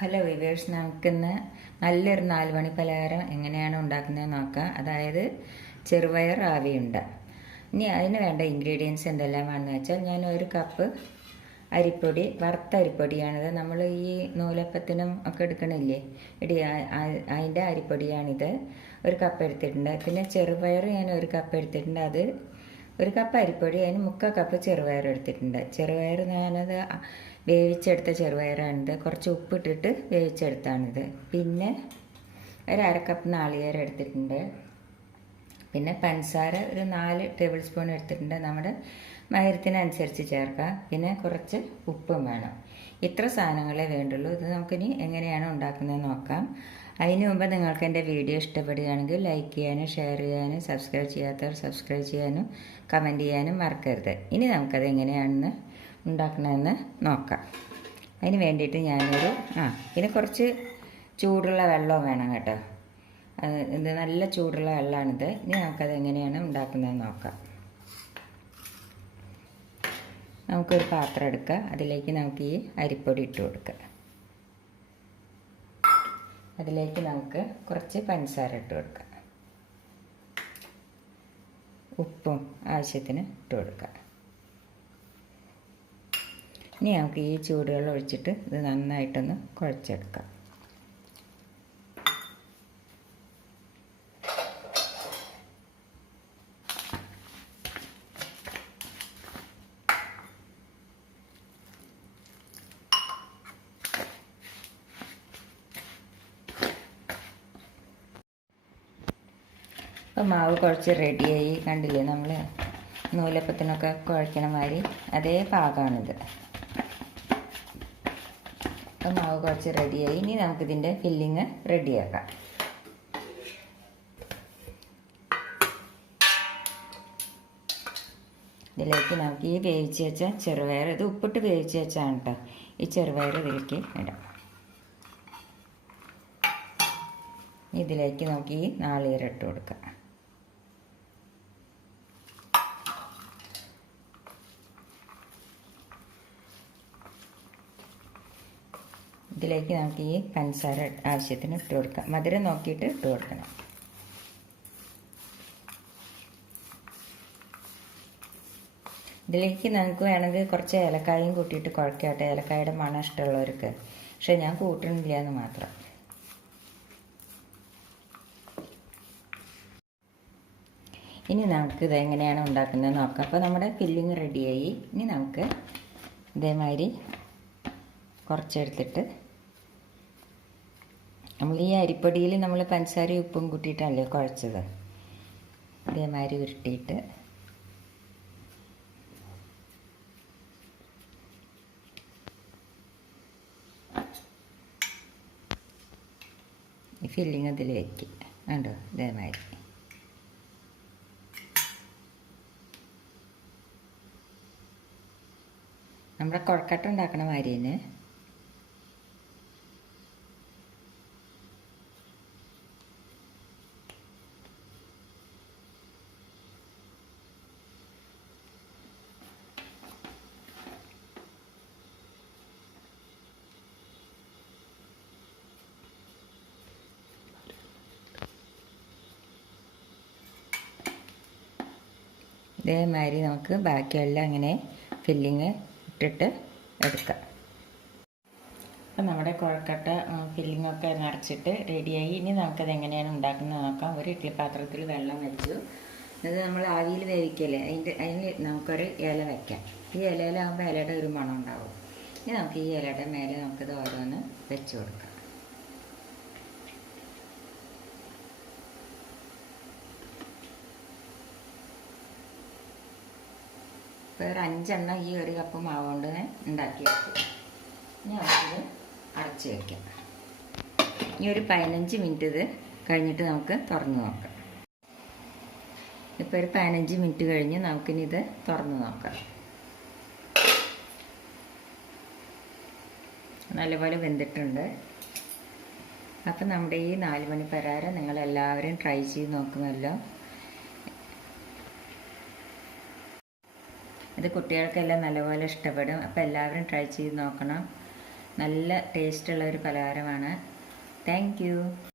Hello viewers, നമുക്കിന്ന് നല്ലൊരു 4 മണി പലഹാരം എങ്ങനെയാണ് ഉണ്ടാക്കുന്നത് നോക്കാം. അതായത് ചെറുപയർ ആവിയുണ്ട. ഇനി അതിന് വേണ്ട ഇൻഗ്രീഡിയൻസ് എന്തെല്ലാമാണെന്ന് വെച്ചാൽ, ഞാൻ ഒരു കപ്പ് അരിപ്പൊടി, വറുത്ത അരിപ്പൊടിയാണിത്. നമ്മൾ ഈ നൂലപ്പത്തിനും ഒക്കെ എടുക്കണില്ലേ അതിൻ്റെ അരിപ്പൊടിയാണിത്. ഒരു കപ്പ് എടുത്തിട്ടുണ്ട്. പിന്നെ ചെറുപയർ ഞാൻ ഒരു കപ്പ് എടുത്തിട്ടുണ്ട്. അത് ഒരു കപ്പ് അരിപ്പൊടി, അതിന് 3/4 കപ്പ് ചെറുപയർ എടുത്തിട്ടുണ്ട്. ചെറുപയർ ഞാനത് വേവിച്ചെടുത്ത ചെറുപയറാണിത്. കുറച്ച് ഉപ്പിട്ടിട്ട് വേവിച്ചെടുത്താണിത്. പിന്നെ ഒരു 1/2 കപ്പ് നാളികേരം എടുത്തിട്ടുണ്ട്. പിന്നെ പഞ്ചസാര ഒരു 4 ടേബിൾ സ്പൂൺ എടുത്തിട്ടുണ്ട്. നമ്മുടെ മധുരത്തിനനുസരിച്ച് ചേർക്കാം. പിന്നെ കുറച്ച് ഉപ്പും വേണം. ഇത്ര സാധനങ്ങളെ വേണ്ടുള്ളൂ. ഇത് നമുക്കിനി എങ്ങനെയാണ് ഉണ്ടാക്കുന്നത് നോക്കാം. അതിന് മുമ്പ് നിങ്ങൾക്ക് എൻ്റെ വീഡിയോ ഇഷ്ടപ്പെടുകയാണെങ്കിൽ ലൈക്ക് ചെയ്യാനും ഷെയർ ചെയ്യാനും സബ്സ്ക്രൈബ് ചെയ്യാത്തവർ സബ്സ്ക്രൈബ് ചെയ്യാനും കമൻറ്റ് ചെയ്യാനും മറക്കരുത്. ഇനി നമുക്കത് എങ്ങനെയാണെന്ന് ഉണ്ടാക്കണമെന്ന് നോക്കാം. അതിന് വേണ്ടിയിട്ട് ഞാനൊരു പിന്നെ കുറച്ച് ചൂടുള്ള വെള്ളവും വേണം കേട്ടോ. ഇത് നല്ല ചൂടുള്ള വെള്ളമാണിത്. ഇനി നമുക്കത് എങ്ങനെയാണ് ഉണ്ടാക്കുന്നതെന്ന് നോക്കാം. നമുക്കൊരു പാത്രം എടുക്കുക. അതിലേക്ക് നമുക്ക് ഈ അരിപ്പൊടി ഇട്ട് കൊടുക്കുക. അതിലേക്ക് നമുക്ക് കുറച്ച് പഞ്ചസാര ഇട്ട് കൊടുക്കുക. ഉപ്പും ആവശ്യത്തിന് ഇട്ട് കൊടുക്കുക. ഇനി നമുക്ക് ഈ ചൂടുവെള്ളം ഒഴിച്ചിട്ട് ഇത് നന്നായിട്ടൊന്ന് കുഴച്ചെടുക്കാം. അപ്പോൾ മാവ് കുഴച്ച് റെഡിയായി. കണ്ടില്ലേ, നമ്മൾ നൂലപ്പത്തിനൊക്കെ കുഴക്കണ മാതിരി അതേ പാകമാണിത്. അപ്പോൾ മാവ് കുഴച്ച് റെഡിയായി. ഇനി നമുക്കിതിൻ്റെ ഫില്ലിങ് റെഡിയാക്കാം. ഇതിലേക്ക് നമുക്ക് ഈ വേവിച്ച് വെച്ച ചെറുപയർ, ഇത് ഉപ്പിട്ട് വേവിച്ച് വെച്ചാണ് കേട്ടോ. ഈ ചെറുപയർ ഇതിലേക്ക് ഇടാം. ഇതിലേക്ക് നമുക്ക് ഈ നാളികേരം ഇട്ട് കൊടുക്കാം. ഇതിലേക്ക് നമുക്ക് ഈ പഞ്ചസാര ആവശ്യത്തിന് ഇട്ട് കൊടുക്കാം. മധുരം നോക്കിയിട്ട് ഇട്ട് കൊടുക്കണം. ഇതിലേക്ക് നമുക്ക് വേണമെങ്കിൽ കുറച്ച് ഏലക്കായും കൂട്ടിയിട്ട് കുഴക്കട്ടെ. ഏലക്കായുടെ മണം ഇഷ്ടമുള്ളവർക്ക്. പക്ഷെ ഞാൻ കൂട്ടണില്ല എന്ന് മാത്രം. ഇനി നമുക്ക് ഇത് എങ്ങനെയാണ് ഉണ്ടാക്കുന്നത് നോക്കാം. അപ്പോൾ നമ്മുടെ ഫില്ലിങ് റെഡിയായി. ഇനി നമുക്ക് ഇതേമാതിരി കുറച്ചെടുത്തിട്ട് നമ്മൾ ഈ അരിപ്പൊടിയിൽ നമ്മൾ പഞ്ചസാരയും ഉപ്പും കൂട്ടിയിട്ടല്ലേ കുഴച്ചത്. ഇതേമാതിരി ഉരുട്ടിയിട്ട് ഈ ഫില്ലിങ് അതിലേക്ക് കണ്ടോ. ഇതേമാതിരി നമ്മുടെ കുഴക്കട്ട ഉണ്ടാക്കണ മാതിരി തന്നെ. ഇതേമാതിരി നമുക്ക് ബാക്കിയെല്ലാം അങ്ങനെ ഫില്ലിങ് ഇട്ടിട്ട് എടുക്കാം. അപ്പം നമ്മുടെ കുഴക്കട്ട ഫില്ലിങ്ങൊക്കെ നിറച്ചിട്ട് റെഡിയായി. ഇനി നമുക്കത് എങ്ങനെയാണ് ഉണ്ടാക്കുന്നത് നോക്കാം. ഒരു ഇഡ്ഡലി പാത്രത്തിൽ വെള്ളം വെച്ചു. അത് നമ്മൾ ആവിയിൽ വേവിക്കല്ലേ, അതിന് നമുക്കൊരു ഇല വയ്ക്കാം. ഈ ഇലയിലാകുമ്പോൾ ഇലയുടെ ഒരു മണം ഉണ്ടാവും. ഇനി നമുക്ക് ഈ ഇലയുടെ മേലെ നമുക്കിത് ഓരോന്ന് വെച്ച് കൊടുക്കാം. വേറെ 5 എണ്ണം ഈ ഒരു കപ്പ് മാവ് കൊണ്ട് ഉണ്ടാക്കി വെക്കും. ഇനി നമുക്കിത് അടച്ച് വയ്ക്കാം. ഇനി ഒരു 15 മിനിറ്റ് ഇത് കഴിഞ്ഞിട്ട് നമുക്ക് തുറന്ന് നോക്കാം. ഇപ്പോൾ ഒരു 15 മിനിറ്റ് കഴിഞ്ഞ് നമുക്കിനി ഇത് തുറന്ന് നോക്കാം. നല്ലപോലെ വെന്തിട്ടുണ്ട്. അപ്പം നമ്മുടെ ഈ 4 മണി പലഹാരം നിങ്ങളെല്ലാവരും ട്രൈ ചെയ്ത് നോക്കുമല്ലോ. ഇത് കുട്ടികൾക്കെല്ലാം നല്ലപോലെ ഇഷ്ടപ്പെടും. അപ്പോൾ എല്ലാവരും ട്രൈ ചെയ്ത് നോക്കണം. നല്ല ടേസ്റ്റുള്ള ഒരു പലഹാരമാണ്. Thank you.